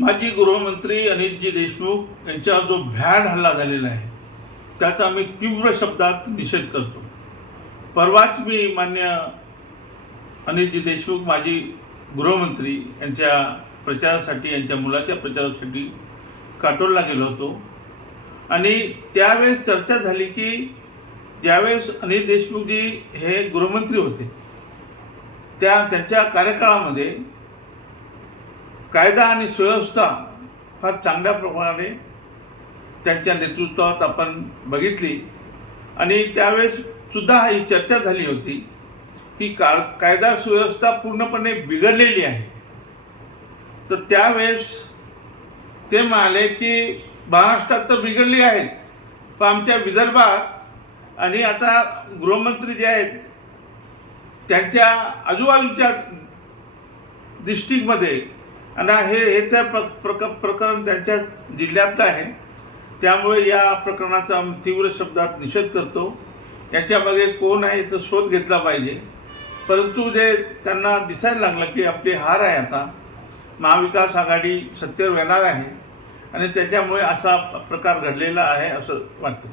माजी गृहमंत्री अनिलजी देशमुख यांच्यावर जो भ्याड हल्ला झालेला आहे त्याचा आम्ही तीव्र शब्दात निषेध करतो. परवाच मी मान्य अनिलजी देशमुख माजी गृहमंत्री यांच्या प्रचारासाठी यांच्या मुलाच्या प्रचारासाठी काटोलला गेलो होतो. आणि त्यावेळेस चर्चा झाली की ज्यावेळेस अनिल देशमुखजी हे गृहमंत्री होते त्या त्यांच्या कार्यकाळामध्ये कायदा आणि सुव्यवस्था फार चांगल्या प्रमाणे त्यांच्या नेतृत्वात आपण बघितली. आणि त्यावेळेस सुद्धा ही चर्चा झाली होती की का कायदा सुव्यवस्था पूर्णपणे बिघडलेली आहे. तर त्यावेळेस ते म्हणाले की महाराष्ट्रात तर बिघडली आहेत पण आमच्या विदर्भात आणि आता गृहमंत्री जे आहेत त्यांच्या आजूबाजूच्या डिस्ट्रिक्टमध्ये आणि हे हे त्या प्रक प्रक प्रकरण त्यांच्या जिल्ह्यातलं आहे. त्यामुळे या प्रकरणाचा आम्ही तीव्र शब्दात निषेध करतो. याच्यामागे कोण आहे याचा शोध घेतला पाहिजे. परंतु जे त्यांना दिसायला लागलं की आपली हार आहे आता. महाविकास आघाडी सत्तेवर येणार आहे. आणि त्याच्यामुळे असा प्रकार घडलेला आहे असं वाटतं.